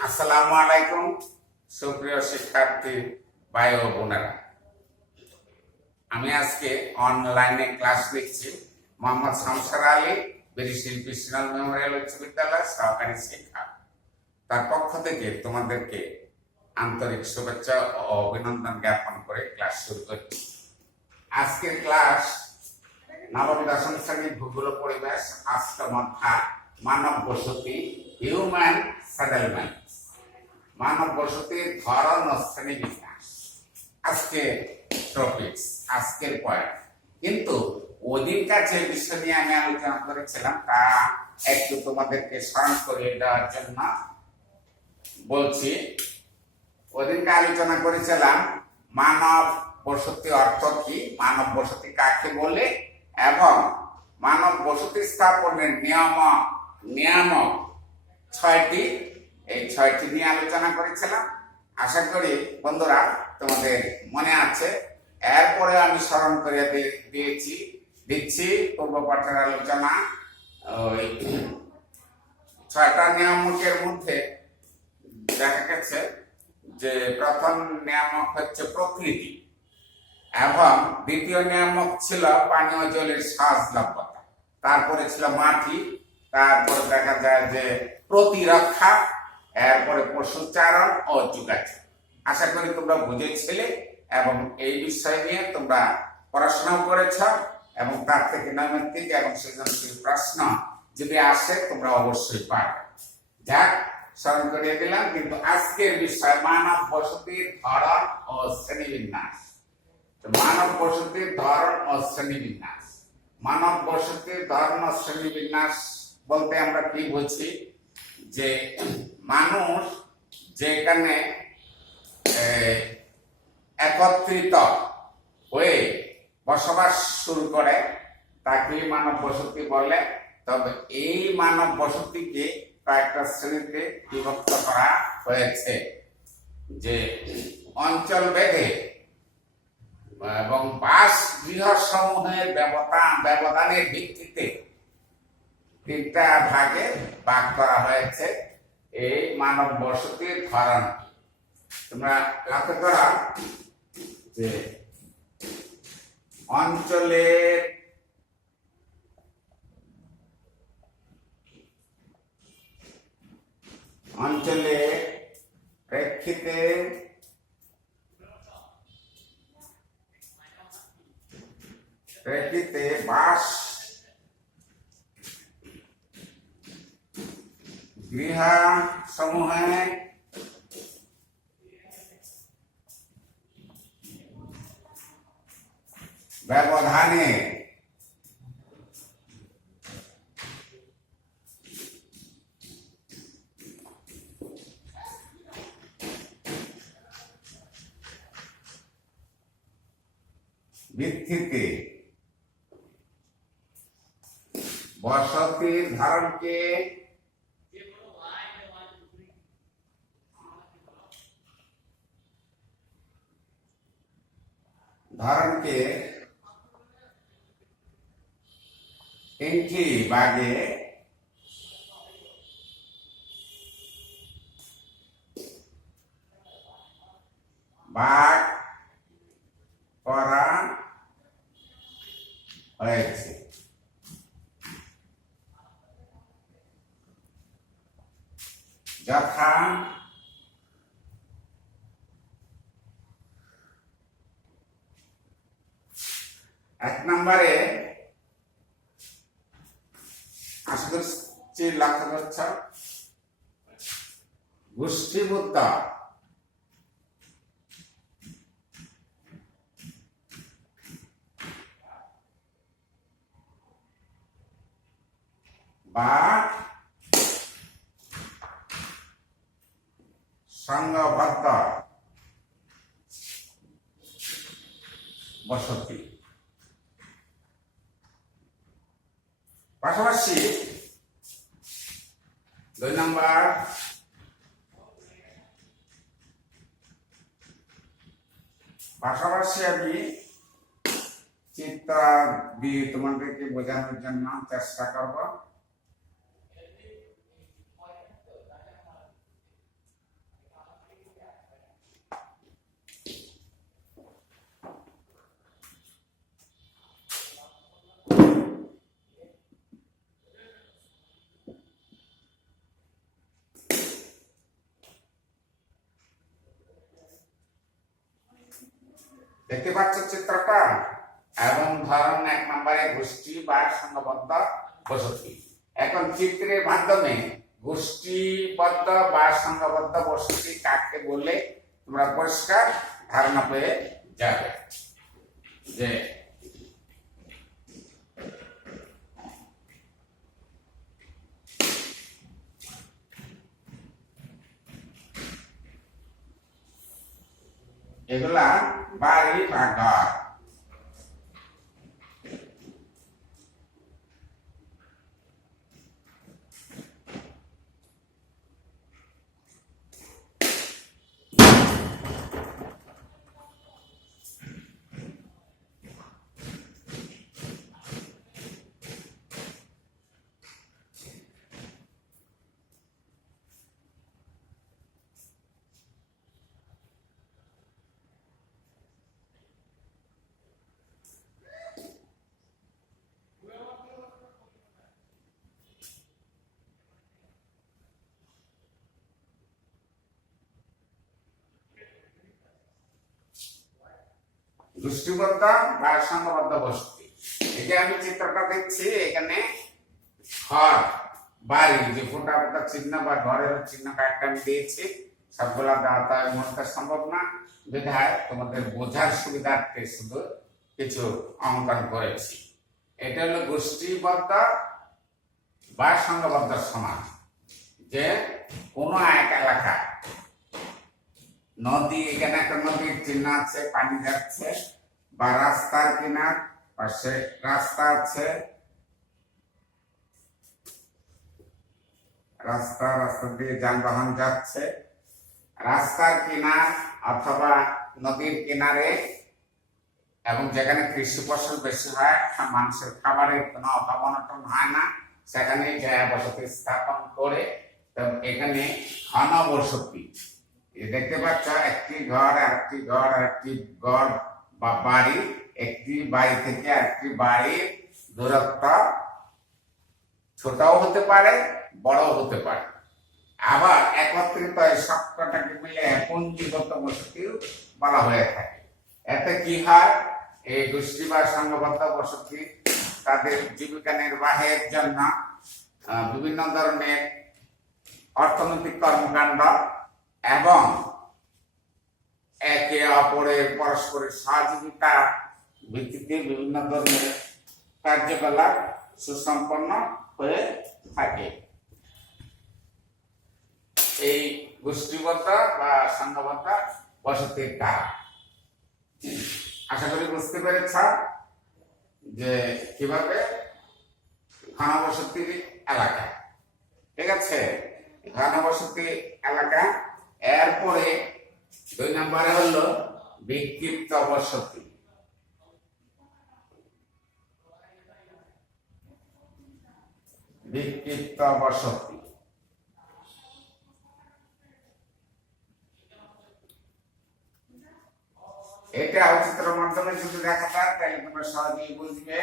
আসসালামু আলাইকুম সুপ্রিয় শিক্ষার্থী ভাই ও বোনেরা। আমি আজকে অনলাইনে ক্লাস নিচ্ছি। মোহাম্মদ শামসার আলী, বীর শিল্পী সিনাল মেমোরিয়াল উচ্চ বিদ্যালয় সহকারী শিক্ষক, তার পক্ষ থেকে তোমাদেরকে আন্তরিক শুভেচ্ছা ও অভিনন্দন জ্ঞাপন করে ক্লাস শুরু করছি। আজকের ক্লাস নবম দশম শ্রেণী ভূগোল ও পরিবেশ, অষ্টম অধ্যায় মানব বসতি, হিউম্যান সেটেলমেন্ট, মানব বসতির ধরন ও শ্রেণী বিন্যাস আজকে টপিকস, আজকের পয়েন্ট। কিন্তু ওদিনকার যে বিষয় নিয়ে আমি আলোচনা করেছিলাম তা একটু তোমাদেরকে স্মরণ করিয়ে দেওয়ার জন্য বলছি। ওদিনকে আলোচনা করেছিলাম মানব বসতি অর্থ কি, মানব বসতি কাকে বলে, এবং মানব বসতি স্থাপনের নিয়ামক ছয়টি, এই ছয়টি নিয়ে আলোচনা করেছিলাম। আশা করি বন্ধুরা তোমাদের মনে আছে। এরপরে আমি স্মরণ করিয়ে দিচ্ছি পূর্ব পাঠের আলোচনা। ওই ছয়টা নিয়ামকের মধ্যে দেখা গেছে যে প্রথম নিয়ামক হচ্ছে প্রকৃতি, এবং দ্বিতীয় নিয়ামক ছিল পানীয় জলের সহজলভ্যতা, তারপরে ছিল মাটি, তারপরে দেখা যায় যে প্রতিরক্ষা, এরপরে পশুচারণ ও যোগাযোগ। আশা করি তোমরা বুঝেছিলে এবং এই বিষয় নিয়ে তোমরা পড়াশোনাও করেছ, এবং তার থেকে নৈমিত্তিক এবং সৃজনশীল প্রশ্ন যদি আসে তোমরা অবশ্যই পারবে। যাক, স্মরণ করিয়ে দিলাম। কিন্তু আজকের বিষয় মানব বসতির ধরন ও শ্রেণীবিন্যাস। মানব বসতির ধরন ও শ্রেণীবিন্যাস, মানব বসতির ধরন ও শ্রেণীবিন্যাস বলতে আমরা কি বুঝি? যে মানুষ যেখানে একত্রিত হয়ে বসবাস শুরু করে তাকে মানব বসতি বলে। তবে এই মানব বসতিকে কয়েকটা শ্রেণীতে বিভক্ত করা হয়েছে, যে অঞ্চল ভেদে এবং বাস গৃহ সমূহের ব্যবধানের ভিত্তিতে তিনটা ভাগে ভাগ করা হয়েছে এই মানব বসতির ধরন। তোমরা লক্ষ্য করা যে অঞ্চলের প্রেক্ষিতে বাস গৃহ সমূহে ব্যবধানে ভিত্তিতে বসতির ধরনকে তিনটি ভাগে ভাগ করা হয়েছে। যথা এক নম্বরে আশা করছি লক্ষ্য করছ গোষ্ঠীবদ্ধ বা সংঘবদ্ধ বসতি। পাশাপাশি 2 নম্বর পাশাপাশি আমি চিত্র দিয়ে তোমাদেরকে বোঝানোর জন্য চেষ্টা করব। দেখতে পাচ্ছ চিত্রটা। এবং ধরন 1 নম্বরে গোষ্ঠী বা সংঘবদ্ধ বসতি। এখন চিত্রের মাধ্যমে গোষ্ঠীবদ্ধ বা সংঘবদ্ধ বসতি কাকে বলে তোমরা পরিষ্কার ধারণা পেয়ে যাবে। যে এগুলা বাড়ি বা ঘর। গোষ্ঠীবদ্ধ বা সংঘবদ্ধ বসতি। এই যে আমি চিত্রটা দেখছি, এখানে ঘর বাড়ি যে ফোটা ফোটা চিহ্ন বা ঘরের চিহ্ন কয়েকটা আমি দিয়েছি, সবগুলা দেওয়া তার মধ্যে সম্ভব না, বিধায় তোমাদের বোঝার সুবিধার্থে শুধু কিছু অঙ্কন করেছি। এটা হলো গোষ্ঠীবদ্ধ বা সংঘবদ্ধ সমাজ। যে কোনো এক এলাকা নদী, এখানে একটা নদীর চিহ্ন আছে, পানি যাচ্ছে, বা রাস্তার কিনার পাশে রাস্তা আছে, রাস্তা দিয়ে যানবাহন যাচ্ছে, রাস্তার কিনার অথবা নদীর কিনারে, এবং যেখানে কৃষি ফসল বেশি হয়, মানুষের খাবারের কোনো অভাব অনটন হয় না, সেখানে জায়গা বসতি স্থাপন করে এখানে ঘনবসতি। দেখতে পাচ্ছ একটি ঘর আরেকটি ঘর আরেকটি ঘর বা বাড়ি, একটি বাড়ি থেকে আরেকটি বাড়ির দূরত্ব ছোটও হতে পারে বড়ও হতে পারে। আবার একত্রিত এই সবকটাকে মিলে পঞ্জীগত বসতি বলা হয়ে থাকে। এতে কি হয়, এই গোষ্ঠী বা সংঘবদ্ধ বসতি তাদের জীবিকা নির্বাহের জন্য বিভিন্ন ধরনের অর্থনৈতিক কর্মকাণ্ড এবং একে অপরের পরস্পরের সহযোগিতা ভিত্তিতে বিভিন্ন ধরনের কার্যকলাপ সুসম্পন্ন হয়ে থাকে। এই গোষ্ঠীবদ্ধ বা সংঘবদ্ধ বসতির দ্বারা আশা করি বুঝতে পেরেছ যে কিভাবে ঘনবসতির এলাকা। ঠিক আছে, ঘনবসতি এলাকা। এরপরে 2 নম্বরে হলো বিক্ষিপ্ত বসতি। বিক্ষিপ্ত বসতি এটা চিত্রের মাধ্যমে যদি দেখা যায় তাহলে তোমরা সহজেই বুঝবে।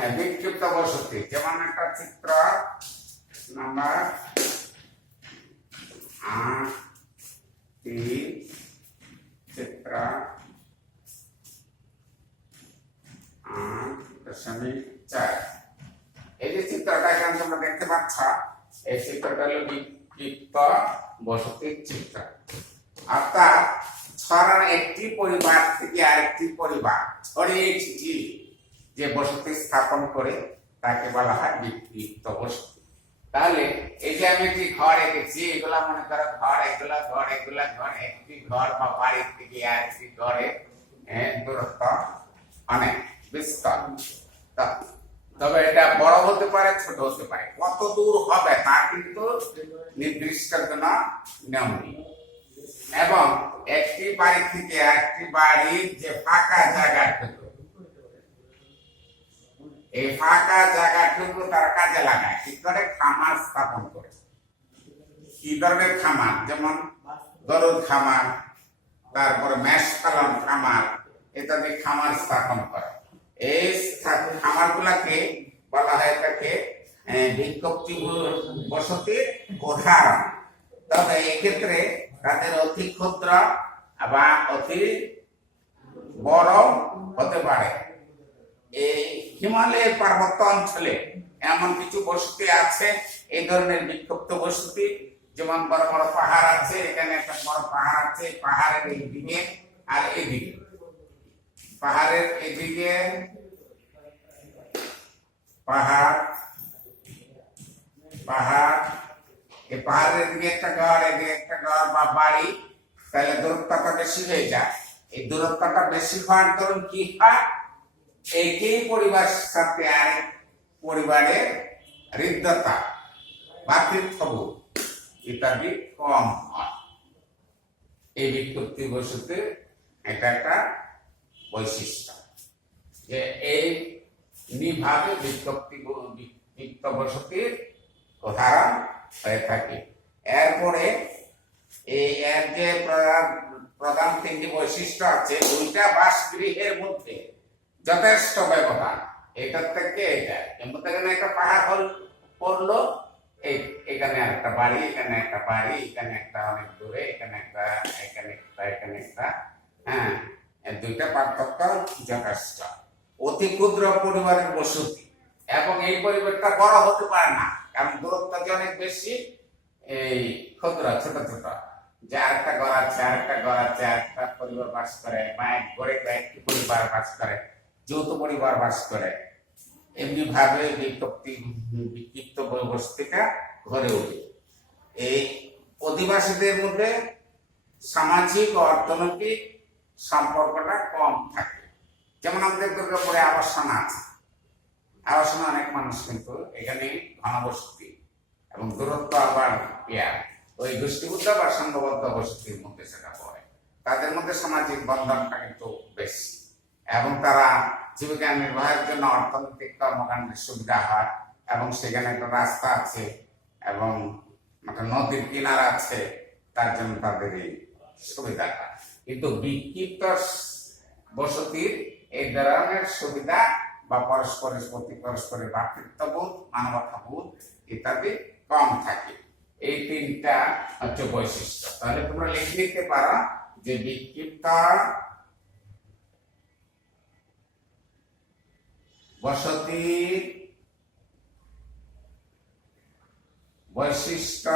হ্যাঁ, বিক্ষিপ্ত বসতি যেমন একটা চিত্র নাম্বার 8 চিত্র 8.4। এই যে চিত্রটা এখানে তোমরা দেখতে পাচ্ছ, এই চিত্রটা হলো বিক্ষিপ্ত বসতির চিত্র। অর্থাৎ ছড়ানো একটি পরিবার থেকে আরেকটি পরিবার ছড়িয়ে ছিটিয়ে যে বসতি স্থাপন করে তাকে বলা হয় বিক্ষিপ্ত বসতি। তাহলে এই যে আমি একটি ঘর এঁকেছি, এগুলা মনে করো ঘর, এগুলা ঘর, এগুলা ঘর, একটি ঘর বা বাড়ির থেকে আরেকটি ঘরে দূরত্ব অনেক বিস্তর। তবে এটা বড় হতে পারে ছোট হতে পারে, কত দূর হবে তা কিন্তু নির্দিষ্ট কোনো নিয়ম নেই। এবং একটি বাড়ি থেকে আরেকটি বাড়ির যে ফাঁকা জায়গাটুকু, এই ফাঁকা জায়গাটুকু তারা কাজে লাগায় কি করে? খামার স্থাপন করে। কি ধরনের খামার? যেমন গরুর খামার, তারপরে মেষ পালন খামার ইত্যাদি খামার স্থাপন করে। এই খামার গুলাকে বলা হয় থাকে বিজ্ঞপ্তি বসতির উদাহরণ। তবে এক্ষেত্রে তাদের অতি ক্ষুদ্র বা অতি বড় হতে পারে। এই হিমালয়ের পার্বত্য অঞ্চলে এমন কিছু বসতি আছে এই ধরনের বিক্ষিপ্ত বসতি, যেমন বড় বড় পাহাড় আছে, এখানে একটা বড় পাহাড় আছে, পাহাড়ের এইদিকে আর এইদিকে, পাহাড়ের এদিকে পাহাড়, পাহাড়, এই পাহাড়ের দিকে একটা ঘর, এদিকে একটা ঘর বা বাড়ি, তাহলে দূরত্বটা বেশি হয়ে যায়। এই দূরত্বটা বেশি হওয়ার দরুন কি হয়? একই পরিবার সাথে আরেক পরিবারের হৃদ্যতা, ভাতৃত্ববোধ ইত্যাদি কম হয়। এই বিক্ষিপ্ত বসতি এটা একটা বৈশিষ্ট্য, যে এই নিভাবে বিক্ষিপ্ত বসতির উদাহরণ হয়ে থাকে। এরপরে এর যে প্রধান তিনটি বৈশিষ্ট্য আছে, দুইটা বাসগৃহের মধ্যে যথেষ্ট ব্যবধান, এটার থেকে এটা, যেমন এখানে একটা পাহাড় পড়লো, এখানে একটা বাড়ি, এখানে একটা বাড়ি, এখানে একটা অনেক দূরে, এখানে একটা, এখানে একটা, এখানে একটা, হ্যাঁ, দুইটা পার্থক্য যথেষ্ট। অতি ক্ষুদ্র পরিবারের বসতি, এবং এই পরিবারটা বড় হতে পারে না, কারণ দূরত্ব যে অনেক বেশি। এই ক্ষুদ্র ছোট ছোট, যে আরেকটা ঘর আছে, আরেকটা ঘর আছে, আরেকটা পরিবার বাস করে, বা এক ঘরে কয়েকটি পরিবার বাস করে, যৌথ পরিবার বাস করে, এমনি ভাবে বিক্ষিপ্ত বস্তিটা গড়ে ওঠে। এই অধিবাসীদের মধ্যে সামাজিক ও অর্থনৈতিক সম্পর্কটা কম থাকে। যেমন আমাদের দুর্গাপুরে আবাসনা আছে, আবাসনা অনেক মানুষ, কিন্তু এখানে ঘনবসতি এবং দূরত্ব আবার ওই গোষ্ঠীবদ্ধ বা সংঘবদ্ধ বসতির মধ্যে সেটা পড়ে। তাদের মধ্যে সামাজিক বন্ধনটা কিন্তু বেশি, এবং তারা জীবিকা নির্বাহের জন্য অর্থনৈতিক কর্মকাণ্ডের সুবিধা হয়, এবং সেখানে একটা রাস্তা আছে এবং একটা নদীর কিনারা আছে, তার জন্য তাদের এই সুবিধাটা। কিন্তু বিক্ষিপ্ত বসতির এই ধরনের সুবিধা বা পরস্পরের প্রতি পরস্পরের ভ্রাতৃত্ববোধ, মানবতাবোধ ইত্যাদি কম থাকে। এই তিনটা হচ্ছে বৈশিষ্ট্য। তাহলে তোমরা লিখে নিতে পারো যে বিক্ষিপ্ত বসতি বৈশিষ্ট্য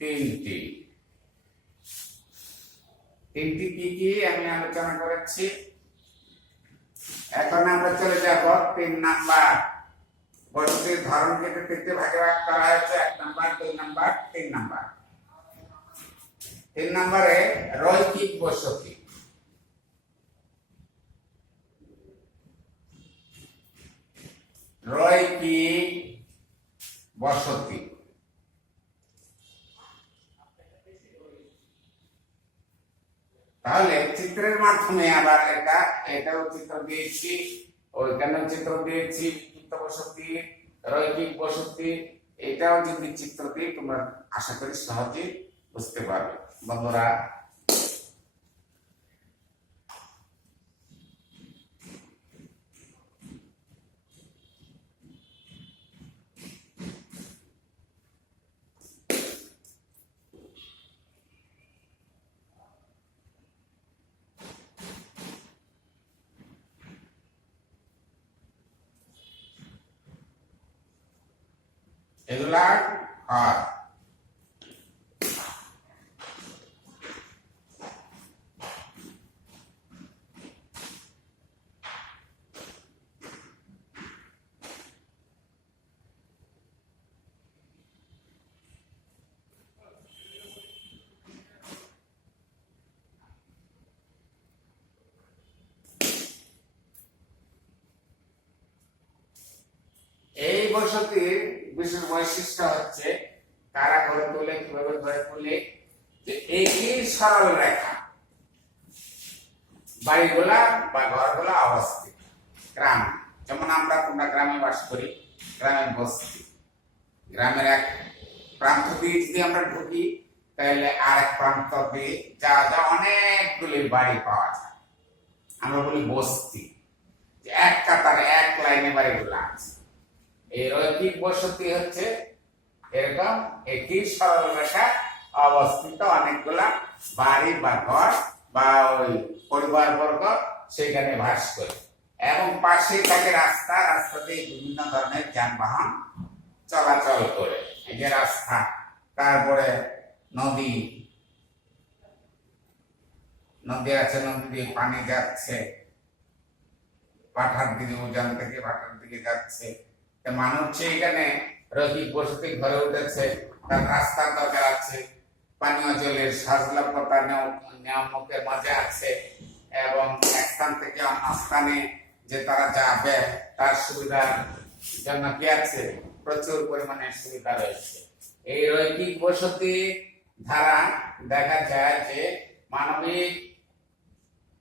তিনটি। তিনটি কি কি আমি আলোচনা করেছি। এখন আমরা চলে যাব 3 নাম্বার। বসতির ধরনকে তিনটে ভাগে ভাগ করা হয়েছে, 1 নাম্বার, 2 নাম্বার, 3 নাম্বার। 3 নম্বরে রৈখিক বসতি। রৈখিক বসতি তাহলে চিত্রের মাধ্যমে আবার এটাও চিত্র দিয়েছি, ওইখানেও চিত্র দিয়েছি, বিক্ষিপ্ত বসতি, রৈখিক বসতি, এটাও যদি চিত্র দিই তোমরা আশা করি সহজেই বুঝতে পারবে। বন্ধুরা, এগুলা হয় এই বসতির বিশেষ বৈশিষ্ট্য হচ্ছে কারা গড়ে তোলে, কিভাবে গড়ে তোলে, যে একই সরল রেখা বাড়িগুলা বা ঘরগুলা অবস্থিত গ্রাম, যেমন আমরা কোনটা গ্রামে বাস করি, গ্রামের বস্তি, গ্রামের এক প্রান্ত দিয়ে যদি আমরা ঢুকি তাহলে আরেক প্রান্ত দিয়ে যা যা অনেকগুলি বাড়ি পাওয়া যায়, আমরা বলি বস্তি, যে এক কাতারে এক লাইনে বাড়িগুলো আছে। এই রৈখিক বসতি হচ্ছে এরকম একই সরল রেখা অবস্থিত অনেকগুলা বাড়ি বা ঘর বা ওই পরিবার বর্গ সেখানে বাস করে, এবং পাশে থাকে রাস্তা, রাস্তা দিয়ে বিভিন্ন ধরনের যানবাহন চলাচল করে, এই যে রাস্তা, তারপরে নদী, নদী আছে, নদী দিয়ে পানি যাচ্ছে, পাঠার দিকে, উজান থেকে পাঠার দিকে যাচ্ছে। মানুষ এখানে রৈখিক বসতি ঘরে উঠেছে, তার রাস্তার দরকার আছে, পানীয় জলের সহজলভ্যতা নিয়ামকের মজা আছে, এবং এক স্থান থেকে অন্য স্থানে যে তারা যাবে তার সুবিধার জন্য কি আছে, প্রচুর পরিমাণে সুবিধা রয়েছে। এই রৈখিক বসতি ধারা দেখা যায় যে মানবিক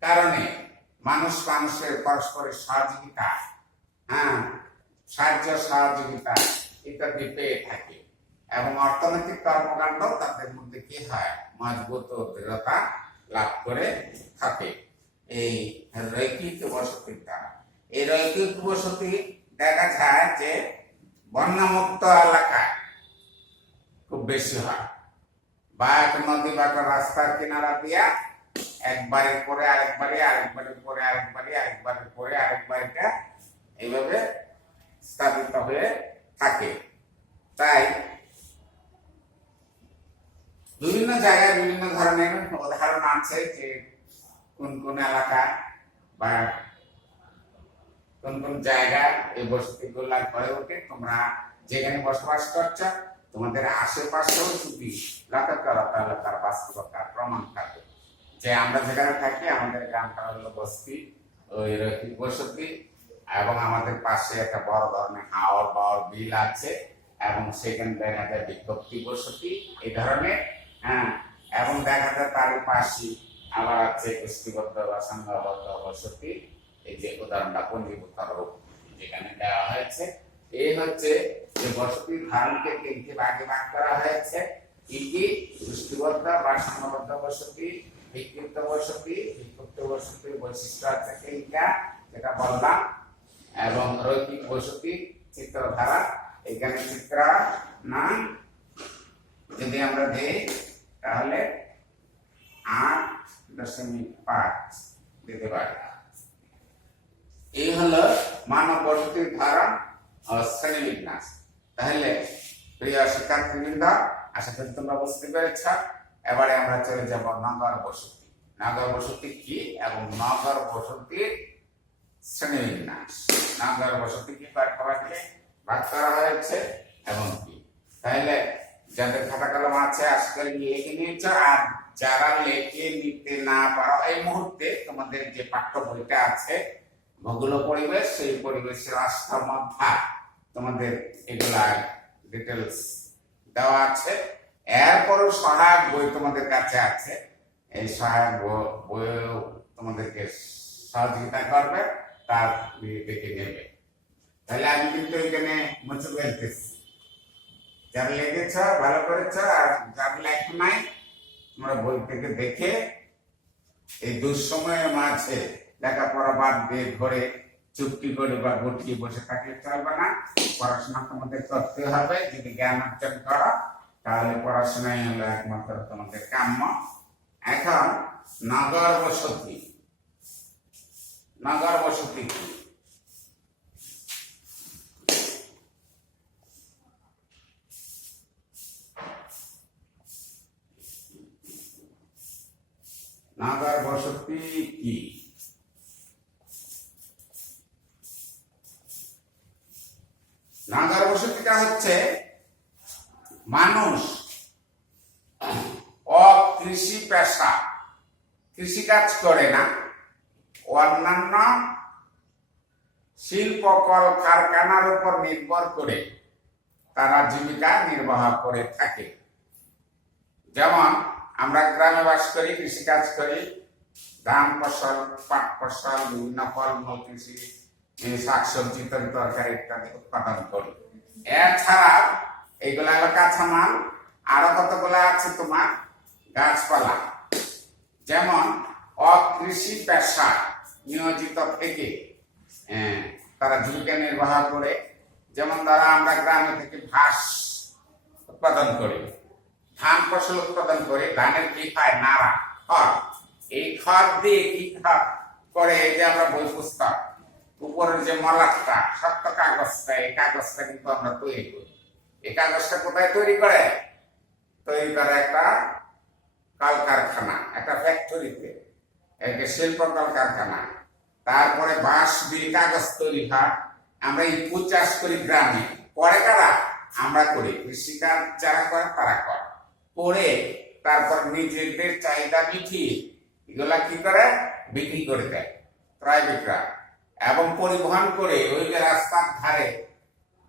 কারণে মানুষ মানুষের পরস্পরের সহযোগিতা, সাহায্য সহযোগিতা ইত্যাদি পেয়ে থাকে, এবং অর্থনৈতিক কর্মকাণ্ড তাদের মধ্যে কি হয়, মজবুত ও দৃঢ়তা লাভ করে থাকে এই রৈখিক বসতির দ্বারা। এই রৈখিক বসতি দেখা যায় যে বন্যামুক্ত এলাকায় খুব বেশি হয়, বা এক নদী বা একটা রাস্তার কিনারা দিয়া একবারের পরে আরেক বাড়ি, আরেকবারের পরে আরেক বাড়ি, আরেকবারের পরে আরেক বাড়িটা এইভাবে স্থাপিত হয়ে থাকে। তাই বিভিন্ন জায়গায় বিভিন্ন ধরনের উদাহরণ আছে যে কোন কোন এলাকা বা কোন কোন জায়গায় এই বসতিগুলা গড়ে ওঠে। তোমরা যেখানে বসবাস করছ তোমাদের আশেপাশেও যদি লক্ষ্য করো তাহলে তার বাস্তবতার প্রমাণ থাকবে, যে আমরা যেখানে থাকি আমাদের গ্রামটা হলো বস্তি, ওই রৈখিক বসতি, এবং আমাদের পাশে একটা বড় ধরনের হাওড় বাওড় বিল আছে, এবং সেখানে দেখা যায় বিজ্ঞপ্তি বসতি এই ধরনের, এবং দেখা যায় তার পাশে আবার আছে গোষ্ঠীবদ্ধ বা সংঘবদ্ধ বসতি, এই যে উদাহরণটা পঞ্জীভূত রূপ যেখানে দেওয়া হয়েছে। এই হচ্ছে যে বসতির ধারণকে তিনটি ভাগে ভাগ করা হয়েছে, কি কি, গোষ্ঠীবদ্ধ বা সংঘবদ্ধ বসতি, বিক্ষিপ্ত বসতি। বিক্ষিপ্ত বসতির বৈশিষ্ট্য আছে তিনটা, যেটা বললাম, এবং রৈখিক বসতি চিত্রধারা, এখানে চিত্র না যদি আমরা দেই তাহলে 8.5 দিতে পারি। এই হলো মানব বসতির ধারণ ও শ্রেণীবিন্যাস। তাহলে প্রিয় শিক্ষার্থীবৃন্দ, আশা করি তোমরা বুঝতে পেরেছ। এবারে আমরা চলে যাব নগর বসতি। নগর বসতি কি এবং নগর বসতির শ্রেণীবিন্যাস, নগর বসতি কি ভাগে ভাগ করা হয়েছে এবং কি। তাহলে যাদের খাতা কলম আছে আশা করি লিখে নিয়েছ, আর যারা লেখে নিতে না পারো এই মুহূর্তে তোমাদের যে পাঠ্য বইটা আছে ভূগোল পরিবেশ, সেই পরিবেশের অষ্টম অধ্যায় তোমাদের এগুলা ডিটেলস দেওয়া আছে। এরপরও সহায়ক বই তোমাদের কাছে আছে, এই সহায়ক বইও তোমাদেরকে সহযোগিতা করবে, তার দেখে নেবে। তাহলে আমি কিন্তু এখানে মুছে ফেলতেছি, যারা লেগেছ ভালো করেছ, আর যারা লেখো নাই তোমরা বই থেকে দেখে এই দুঃসময়ের মাঝে লেখাপড়া বাদ দিয়ে ঘরে চুপটি করে বা গুটিয়ে বসে থাকলে চলবে না। পড়াশোনা তোমাদের করতে হবে, যদি জ্ঞান অর্জন করো তাহলে পড়াশোনাই হলো একমাত্র তোমাদের কাম্য। এখন নগর বসতি, নগর বসতি কি? নগর বসতি কি? নগর বসতিটা হচ্ছে মানুষ অকৃষি পেশা, কৃষিকাজ করে না, অন্যান্য শিল্প কল কারখানার উপর নির্ভর করে তারা জীবিকা নির্বাহ করে থাকে। যেমন আমরা গ্রামে বাস করি, কৃষিকাজ করি, ধান ফসল, পাট ফসল, বিভিন্ন ফলমূল, কৃষি, শাকসবজি, তরকারি ইত্যাদি উৎপাদন করি। এছাড়া এইগুলা হলো কাঁচামাল। আরো কতগুলা আছে তোমার গাছপালা। যেমন অকৃষি পেশা নিয়োজিত থেকে তারা জীবিকা নির্বাহ করে। যেমন তারা আমরা গ্রামে থেকে ঘাস উৎপাদন করি, ধান ফসল উৎপাদন করে, ধানের কি খায়? নাড়া, খড়। এই খড় দিয়ে কি করে? এই যে আমরা বই পুস্তক উপরের যে মলাটটা, শক্ত কাগজটা, এই কাগজটা কিন্তু আমরা তৈরি করি। এই কাগজটা কোথায় তৈরি করে? তৈরি করে একটা কলকারখানা, একটা ফ্যাক্টরিতে, একটা শিল্প কলকারখানা। তারপরে বাঁশ দিয়ে কাগজ তৈরি হয়। আমরা ইটু চাষ করি গ্রামে। করে কারা? আমরা করি। কৃষিকাজ যারা করে তারা করে তারপর নিজেদের চাহিদা মিটিয়ে এগুলা কি করে? বিক্রি করে দেয় ক্রয় বিক্রয়, এবং পরিবহন করে ওই যে রাস্তার ধারে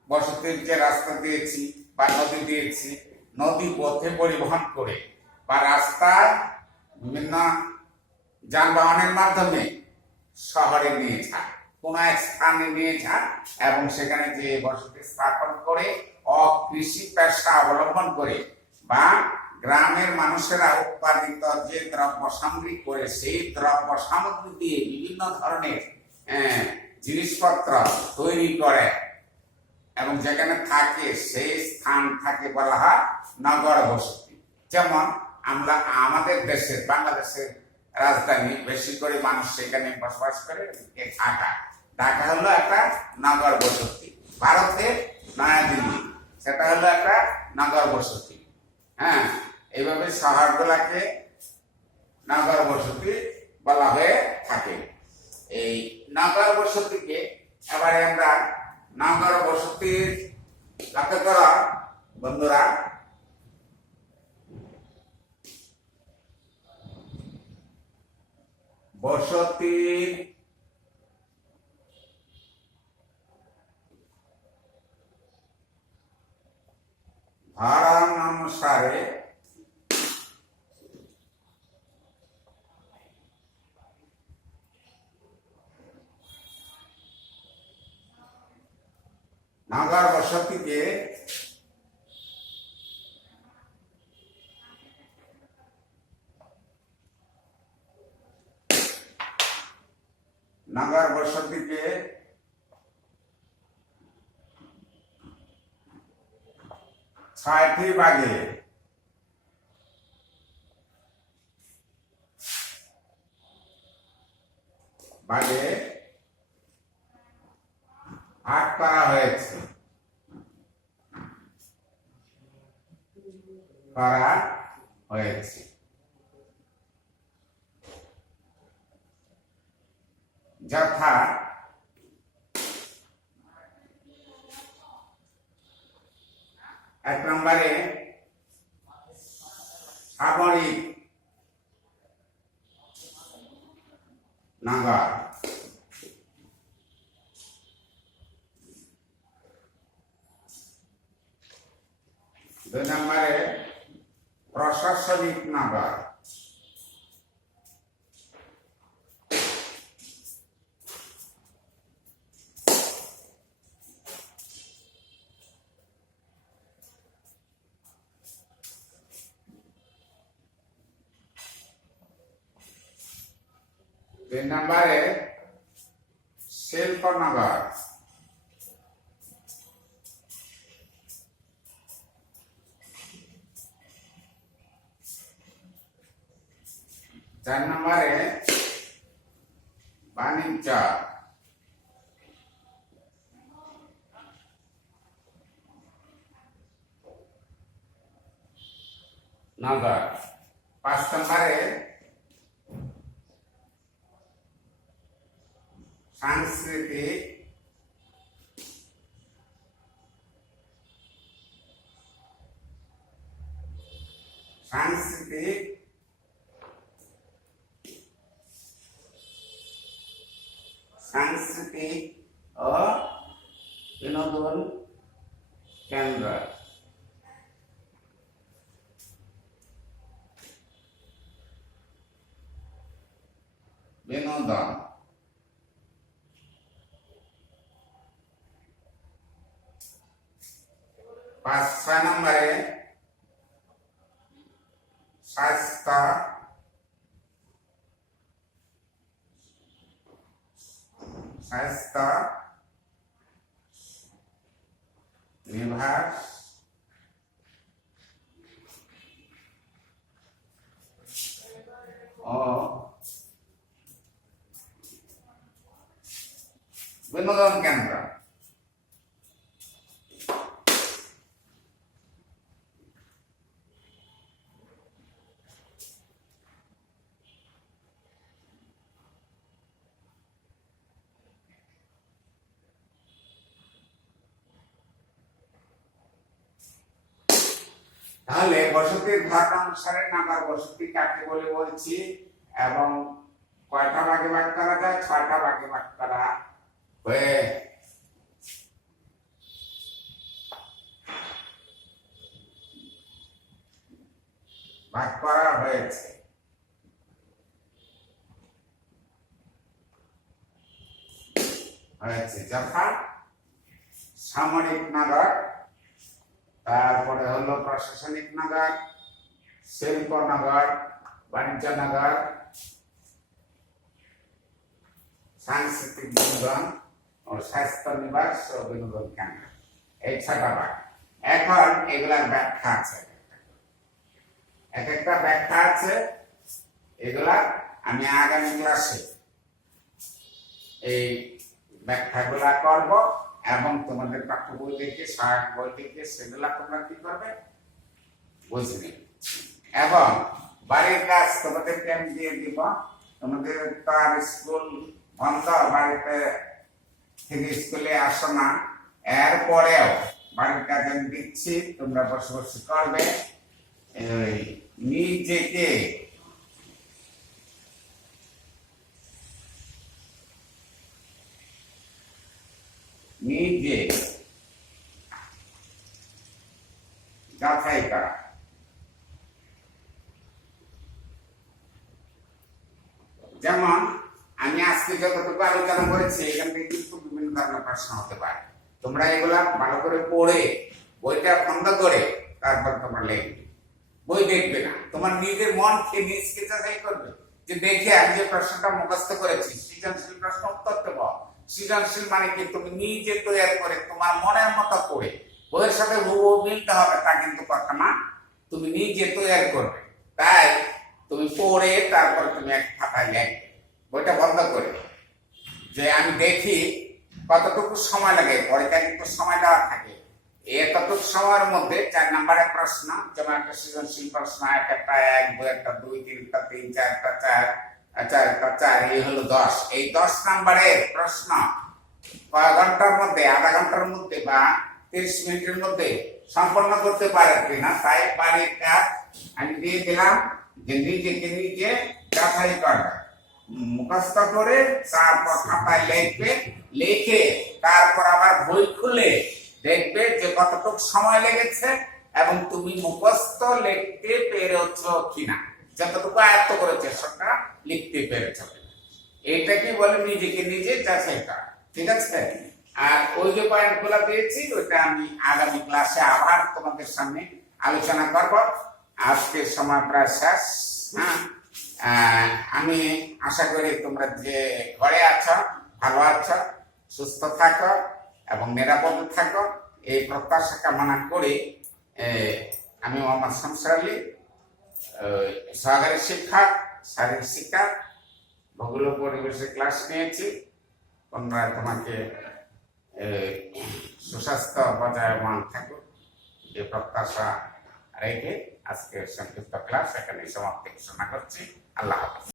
বসতির যে রাস্তা দিয়েছি বা নদী দিয়েছি, নদী পথে পরিবহন করে বা রাস্তায় বিভিন্ন যানবাহনের মাধ্যমে শহরে নিয়ে যায়, কোন এক স্থানে নিয়ে যায় এবং সেখানে যে বসতি স্থাপন করে অকৃষি পেশা অবলম্বন করে বা গ্রামের মানুষেরা উৎপাদিত যে দ্রব্য সামগ্রী করে সেই দ্রব্য সামগ্রী দিয়ে বিভিন্ন ধরনের জিনিসপত্র তৈরি করে এবং যেখানে থাকে সেই স্থান থাকে বলা হয় নগর বসতি। যেমন আমরা আমাদের দেশের বাংলাদেশের রাজধানী, বেশি করে মানুষ সেখানে বসবাস করে, ঢাকা। ঢাকা হলো একটা নগর বসতি। ভারতের নয়াদিল্লি, সেটা হলো একটা নগর বসতি। হ্যাঁ, এইভাবে শহরগুলাকে নগর বসতি বলা হয়ে থাকে। এই নগর বসতিকে এবারে আমরা নগর বসতির লক্ষ্য করা বন্ধুরা, বসতি ধরন অনুসারে নগর বসতিকে নগর বসতিকে ছয়টি ভাগে ভাগ করা হয়েছে। যথা এক নম্বরে সামরিক নগর, দুই নম্বরে প্রশাসনিক নগর, তিন নম্বরে শিল্পনগর, চার নম্বরে বাণিজ্য নগর, পাঁচ নম্বরে সাংস্কৃতিক সাংস্কৃতিক ও বিনোদন কেন্দ্র। বিনোদন। 6 নম্বরে স্বাস্থ্য বিভাগ ও বিনোদন কেন্দ্র। তাহলে বসতির ভাগ অনুসারে নাম্বার বসতি কাকে বলে বলছি এবং কয়টা ভাগে ভাগ করা যায়? 6টা ভাগে ভাগ করা হয়ে ভাগ করা হয়েছে। যথা সামরিক নগর, তারপরে হলো প্রশাসনিক নগর, শিল্প নগর, বাণিজ্য নগর, সাংস্কৃতিক বিনোদন ও স্বাস্থ্য নিবাস ও বিনোদন কেন্দ্র। এই 6টা ভাগ। এখন এগুলার ব্যাখ্যা আছে, এক একটা ব্যাখ্যা আছে। এগুলা আমি আগামী ক্লাসে এই ব্যাখ্যাগুলা করব এবং তোমাদের পাঠ্য বই থেকে সহায়ক বই থেকে সেগুলা তোমরা কি করবে বুঝবে। এবং বাড়ির কাজ তোমাদেরকে আমি দিয়ে দিব। তোমাদের তো আর স্কুল বন্ধ, বাড়িতে থেকে স্কুলে আসো না, এরপরেও বাড়ির কাজ আমি দিচ্ছি, তোমরা বসে বসে করবে। নিজেকে নিজে যাচাই করা। যেমন আমি আজকে যতটুকু আলোচনা করেছি এখান থেকে কিন্তু বিভিন্ন ধরনের প্রশ্ন হতে পারে। তোমরা এগুলা ভালো করে পড়ে বইটা বন্ধ করে তারপর তোমরা লিখবে। বই দেখবে না, তোমার নিজের মনকে নিজকে যাচাই করবে যে দেখে আমি যে প্রশ্নটা মুখস্থ করেছি সৃজনশীল প্রশ্ন উত্তর দেব। সৃজনশীল মানে কি তুমি নিজে তৈরি করে তোমার মনের মতো করে, বইয়ের সাথে হুবহু মিলতে হবে তা কিন্তু কথা না, তুমি নিজে তৈরি করবে। তাই তুমি পড়ে তারপর তুমি এক খাতায় লিখবে বইটা বন্ধ করে, যে আমি দেখি কতটুকু সময় লাগে। পরীক্ষা কিন্তু সময় দেওয়া থাকে, এতটুকু সময়ের মধ্যে 4 নম্বরের প্রশ্ন, যেমন একটা সৃজনশীল প্রশ্ন, একটা 1, 2, একটা 2, 3, 4, 4, এই হলো 10। এই 10 নম্বরের প্রশ্ন কয় ঘন্টার মধ্যে, আধা ঘন্টার মধ্যে বা 30 মিনিটের মধ্যে সম্পন্ন করতে পারে কিনা, তাই বাড়ির কাজ আমি দিয়ে দিলাম যে নিজেকে নিজে যাচাই করবে। মুখস্থ করে তারপর খাতায় লিখবে, লিখে তারপর আবার বই খুলে দেখবে যে কতটুকু সময় লেগেছে এবং তুমি মুখস্থ লিখতে পেরেছ কিনা, যতটুকু আয়ত্ত করেছে সেটা লিখতে পেরেছ কিনা। এটা কি বলে নিজেকে নিজে যাচাই করা। ঠিক আছে? আর ওই যে পয়েন্টগুলো দিয়েছি ওইটা আমি আগামী ক্লাসে আবার তোমাদের সামনে আলোচনা করব। আজকের সময় প্রায় শেষ। আমি আশা করি তোমরা যে ঘরে আছো ভালো আছো, সুস্থ থাকো এবং নিরাপদ থাকো, এই প্রত্যাশা কামনা করে আমি মোহাম্মদ শামসুর আলী, সহকারী শিক্ষক, শারীরিক শিক্ষা, ভূগোল ও পরিবেশের ক্লাস নিয়েছি। তোমরা তোমাকে সুস্বাস্থ্য বজায় থাকুক এই প্রত্যাশা রেখে আজকের সংক্ষিপ্ত ক্লাস এখানে সমাপ্তি ঘোষণা করছি। আল্লাহ হাফেজ।